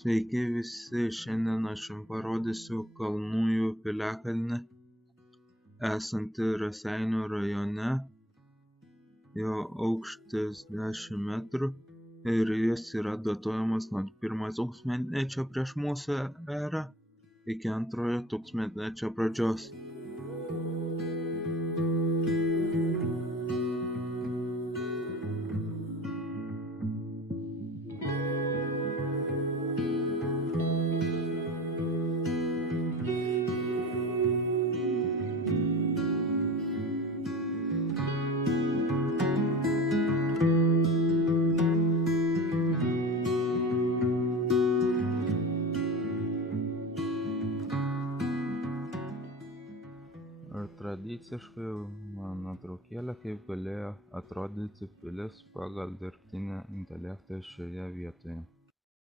Sveiki visi, šiandien aš jums parodysiu Kalnųjų piliakalnį, esantį Raseinių rajone. Jo aukštis 10 metrų ir jis yra datuojamas nuo 1 tūkstantmečio prieš mūsų erą iki 2 tūkstantmečio pradžios. Ir tradiciškai mano nuotraukėlė, kaip galėjo atrodyti pilis pagal dirbtinį intelektą šioje vietoje.